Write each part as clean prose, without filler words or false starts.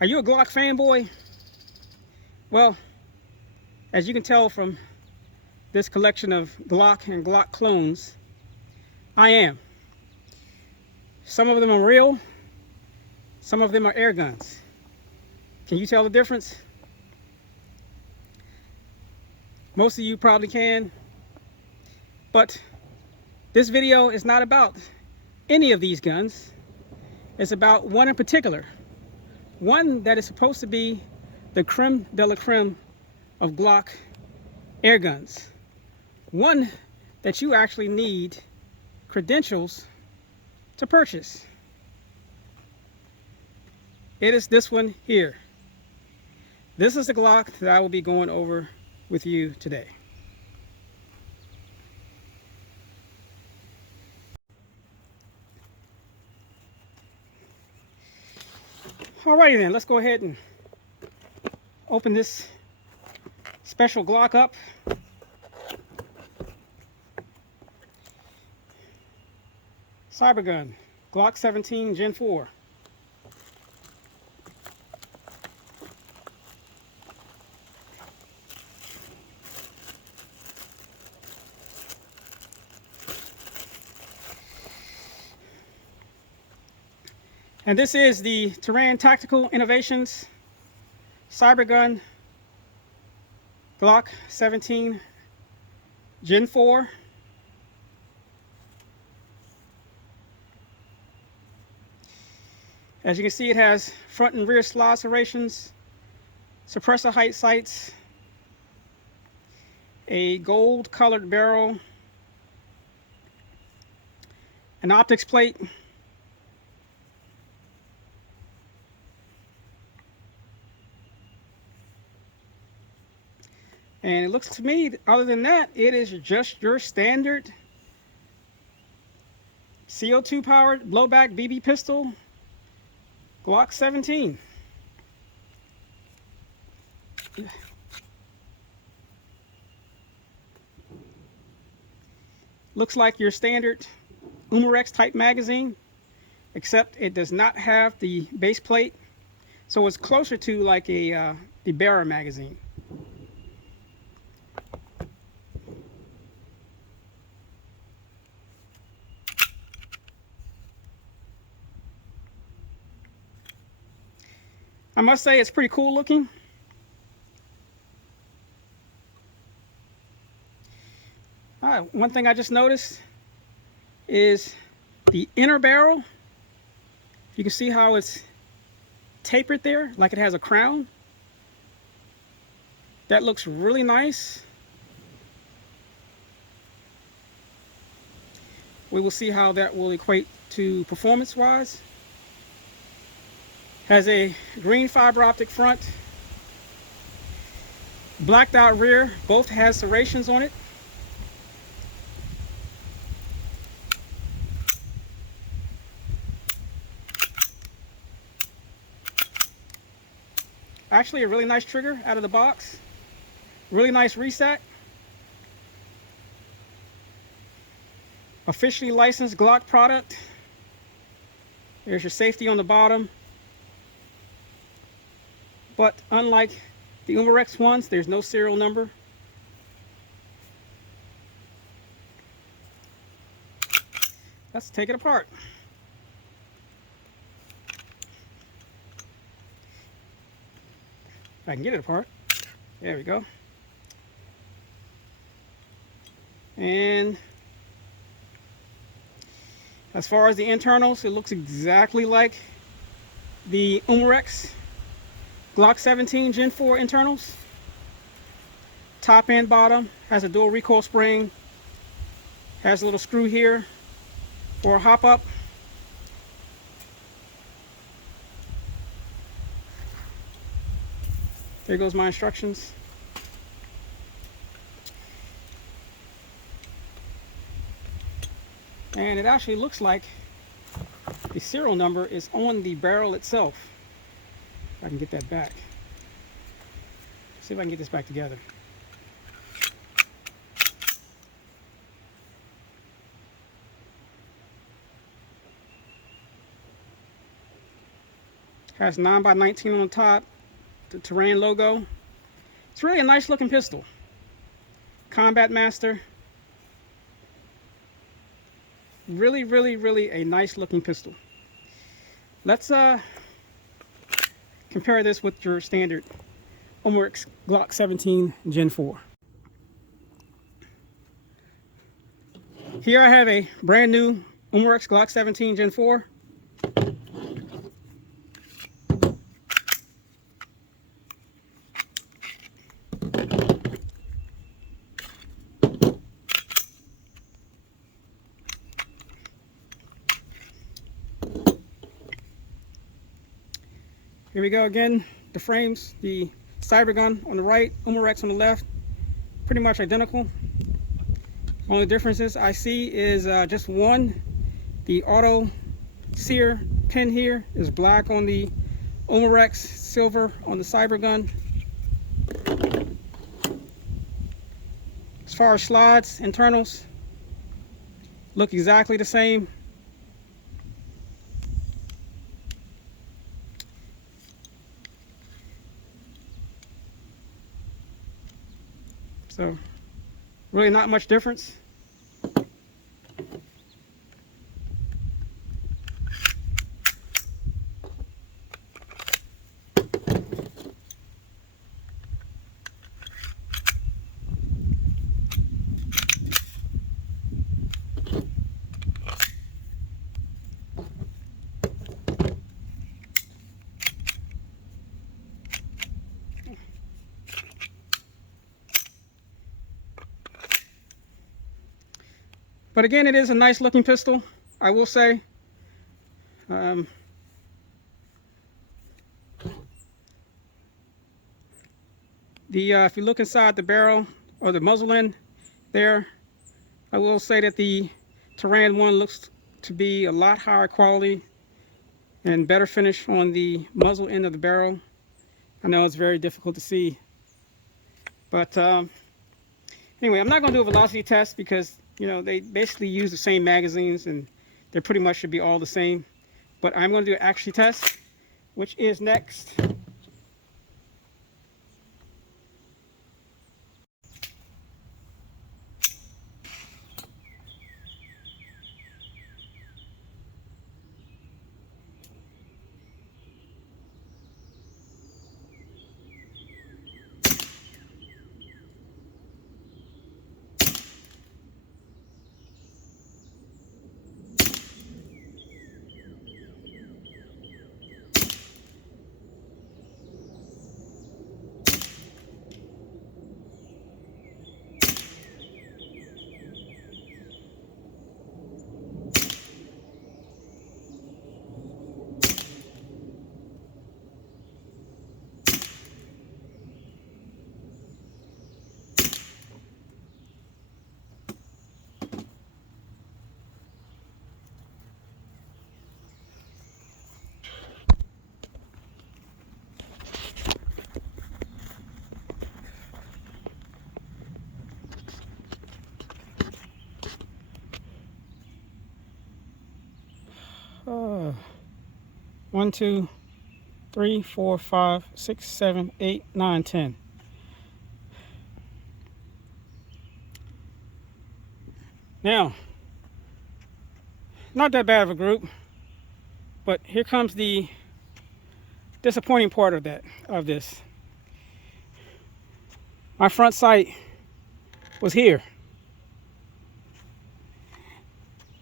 Are you a Glock fanboy? Well, as you can tell from this collection of Glock and Glock clones, I am. Some of them are real, some of them are air guns. Can you tell the difference? Most of you probably can, but this video is not about any of these guns. It's about one in particular, one that is supposed to be the creme de la creme of Glock air guns, one that you actually need credentials to purchase. It is this one here. This is the Glock that I will be going over with you today. Alrighty then, let's go ahead and open this special Glock up. Cybergun, Glock 17 Gen 4. And this is the Terran Tactical Innovations Cybergun Glock 17 Gen 4. As you can see, it has front and rear slide serrations, suppressor height sights, a gold colored barrel, an optics plate, and it looks to me, other than that, it is just your standard CO2 powered blowback BB pistol Glock 17. Looks like your standard Umarex type magazine, except it does not have the base plate, so it's closer to like a the Bearer magazine. I must say it's pretty cool looking. One thing I just noticed is the inner barrel. You can see how it's tapered there, like it has a crown. That looks really nice. We will see how that will equate to performance-wise. Has a green fiber optic front, blacked out rear, both has serrations on it. Actually a really nice trigger out of the box, really nice reset. Officially licensed Glock product. There's your safety on the bottom. But unlike the Umarex ones, there's no serial number. Let's take it apart. If I can get it apart. There we go. And as far as the internals, it looks exactly like the Umarex Glock 17 Gen 4 internals. Top and bottom, has a dual recoil spring, has a little screw here for a hop up. There goes my instructions. And it actually looks like the serial number is on the barrel itself. If I can get that back. See if I can get this back together. Has 9x19 on the top, the Terrain logo. It's really a nice looking pistol. Combat Master. Really, really, really a nice looking pistol. Let's compare this with your standard Umbrex Glock 17 Gen 4. Here I have a brand new Umbrex Glock 17 Gen 4. Here we go again. The frames, the Cybergun on the right, Umbrex on the left, pretty much identical. Only differences I see is just one. The auto sear pin here is black on the Umbrex, silver on the Cybergun. As far as slides, internals, look exactly the same. So really not much difference. But again, it is a nice looking pistol, I will say. If you look inside the barrel or the muzzle end there, I will say that the Terrain one looks to be a lot higher quality and better finish on the muzzle end of the barrel. I know it's very difficult to see, but anyway, I'm not going to do a velocity test because, you know, they basically use the same magazines and they pretty much should be all the same. But I'm going to do an accuracy test, which is next. Uh, 1, 2, 3, 4, 5, 6, 7, 8, 9, 10. Now, not that bad of a group, but here comes the disappointing part of this. My front sight was here.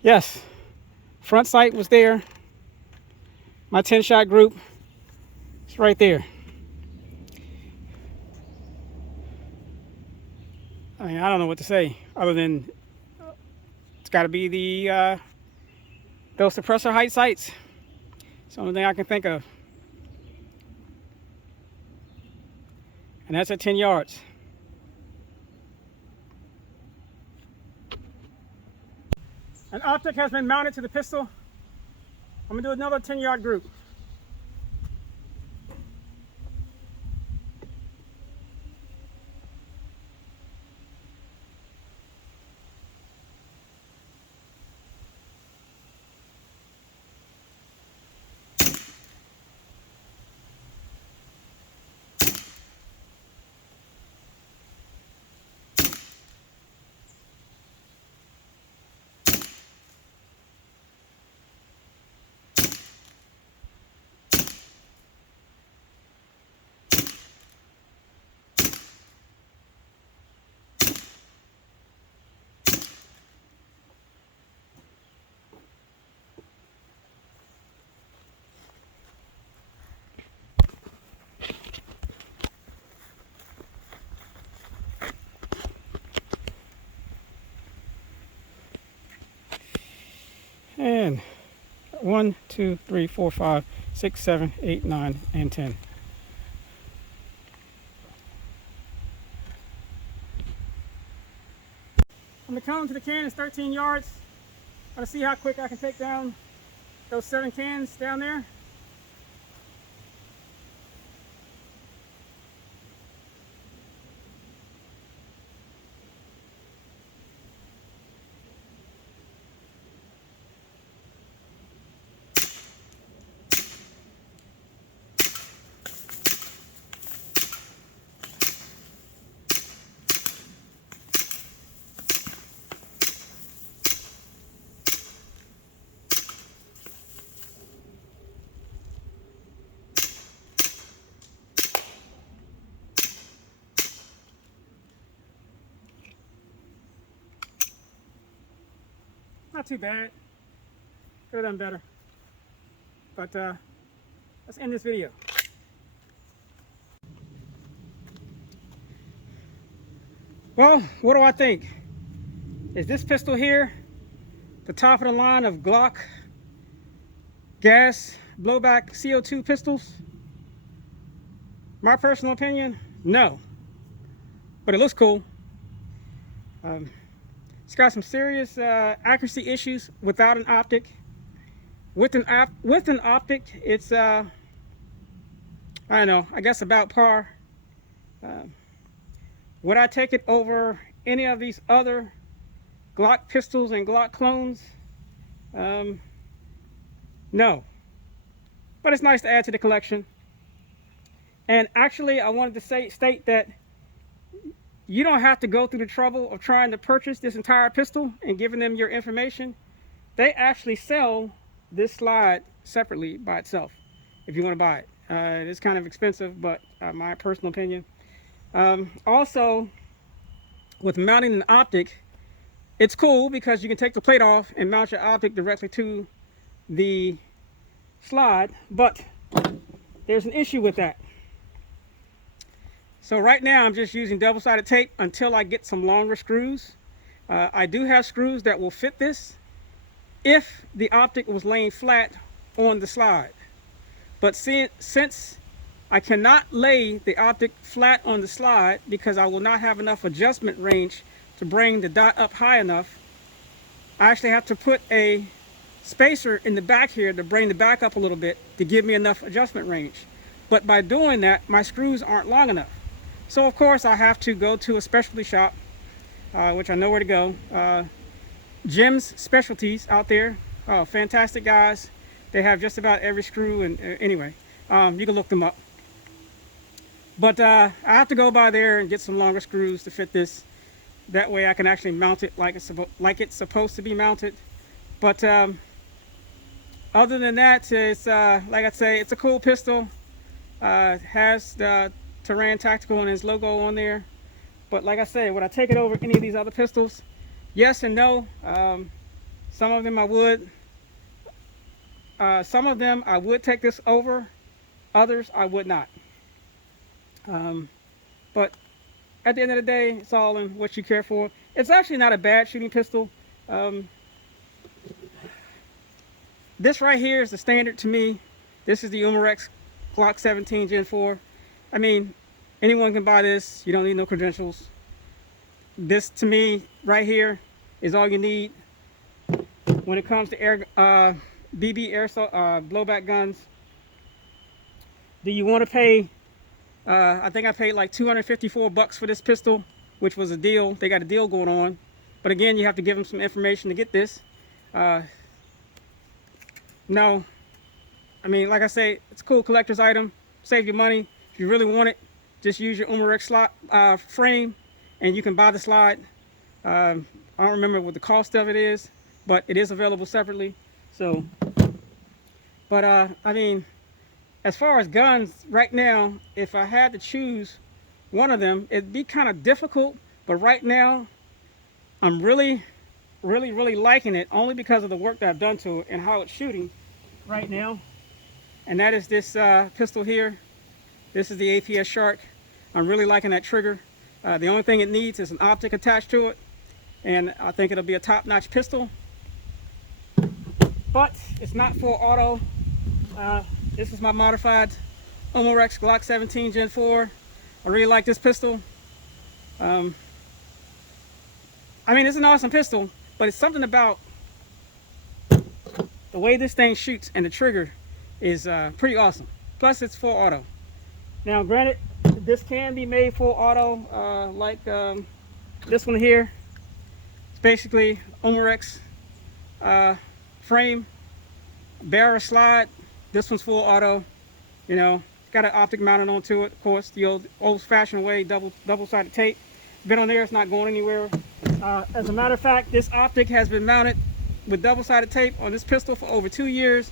Yes, front sight was there. My 10-shot group is right there. I mean, I don't know what to say other than it's got to be those suppressor height sights. It's the only thing I can think of. And that's at 10 yards. An optic has been mounted to the pistol. I'm going to do another 10-yard group. 10. 1, 2, 3, 4, 5, 6, 7, 8, 9, and 10. From the cone to the can is 13 yards. I'm gonna see how quick I can take down those 7 cans down there. Not too bad. Could have done better. But let's end this video. Well, what do I think? Is this pistol here the top of the line of Glock gas blowback CO2 pistols? My personal opinion, no. But it looks cool. It's got some serious accuracy issues without an optic. With an optic, it's I don't know, I guess about par. Would I take it over any of these other Glock pistols and Glock clones? No. But it's nice to add to the collection. And actually, I wanted to state that you don't have to go through the trouble of trying to purchase this entire pistol and giving them your information. They actually sell this slide separately by itself if you want to buy it. It's kind of expensive, but my personal opinion. Also, with mounting an optic, it's cool because you can take the plate off and mount your optic directly to the slide, but there's an issue with that. So right now I'm just using double-sided tape until I get some longer screws. I do have screws that will fit this if the optic was laying flat on the slide. But since I cannot lay the optic flat on the slide because I will not have enough adjustment range to bring the dot up high enough, I actually have to put a spacer in the back here to bring the back up a little bit to give me enough adjustment range. But by doing that, my screws aren't long enough. So of course I have to go to a specialty shop, which I know where to go. Jim's Specialties out there. Oh, fantastic guys. They have just about every screw, and anyway, you can look them up. But I have to go by there and get some longer screws to fit this. That way I can actually mount it like it's supposed to be mounted. But other than that, it's like I say, it's a cool pistol. It has the Terran Tactical and his logo on there. But like I say, would I take it over any of these other pistols? Yes and no. Some of them I would. Some of them I would take this over. Others I would not. But at the end of the day, it's all in what you care for. It's actually not a bad shooting pistol. This right here is the standard to me. This is the Umarex Glock 17 Gen 4. I mean, anyone can buy this. You don't need no credentials. This, to me, right here, is all you need when it comes to BB airsoft blowback guns. Do you want to pay? I think I paid like $254 for this pistol, which was a deal. They got a deal going on. But again, you have to give them some information to get this. No. I mean, like I say, it's a cool collector's item. Save your money. If you really want it, just use your Umarex slot frame, and you can buy the slide. I don't remember what the cost of it is, but it is available separately. So, but I mean, as far as guns right now, if I had to choose one of them, it'd be kind of difficult. But right now, I'm really liking it, only because of the work that I've done to it and how it's shooting right now. And that is this pistol here. This is the APS Shark. I'm really liking that trigger. The only thing it needs is an optic attached to it, and I think it'll be a top-notch pistol. but it's not full auto. This is my modified Omorex Glock 17 Gen 4. I really like this pistol. I mean, it's an awesome pistol, but it's something about the way this thing shoots, and the trigger is pretty awesome. Plus, it's full auto. Now, granted, this can be made full auto, like this one here. It's basically Omorex frame, barrel slide. This one's full auto. You know, it's got an optic mounted onto it, of course, the old-fashioned way, double-sided tape. It's been on there, it's not going anywhere. As a matter of fact, this optic has been mounted with double-sided tape on this pistol for over 2 years.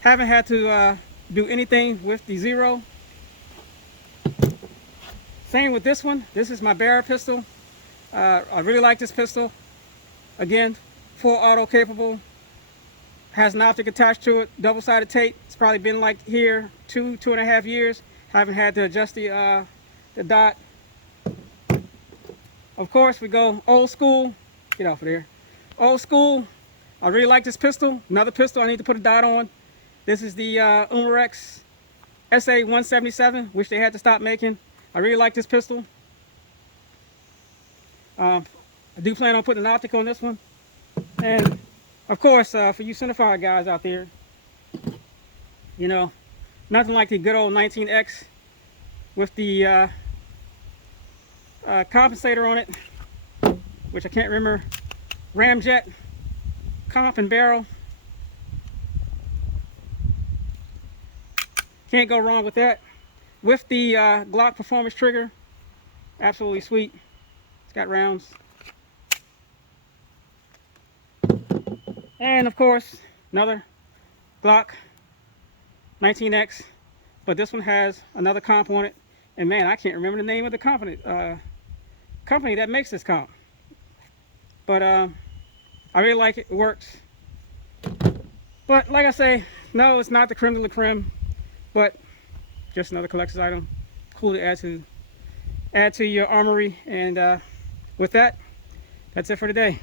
Haven't had to do anything with the zero. Same with this one. This is my barrel pistol. I really like this pistol. Again, full auto capable. Has an optic attached to it, double-sided tape. It's probably been like here 2.5 years. Haven't had to adjust the dot. Of course, we go old school. Get off of there. Old school. I really like this pistol. Another pistol I need to put a dot on. This is the Omorex SA-177, which they had to stop making. I really like this pistol. I do plan on putting an optic on this one. And of course, for you centerfire guys out there, you know, nothing like the good old 19X with the compensator on it, which I can't remember, ramjet, comp and barrel. Can't go wrong with that. With the Glock performance trigger, absolutely sweet. It's got rounds. And of course, another Glock 19X, but this one has another comp on it. And man, I can't remember the name of the company that makes this comp. But I really like it. It works. But like I say, no, it's not the creme de la creme, but just another collector's item. Cool to add to your armory. And with that, that's it for today.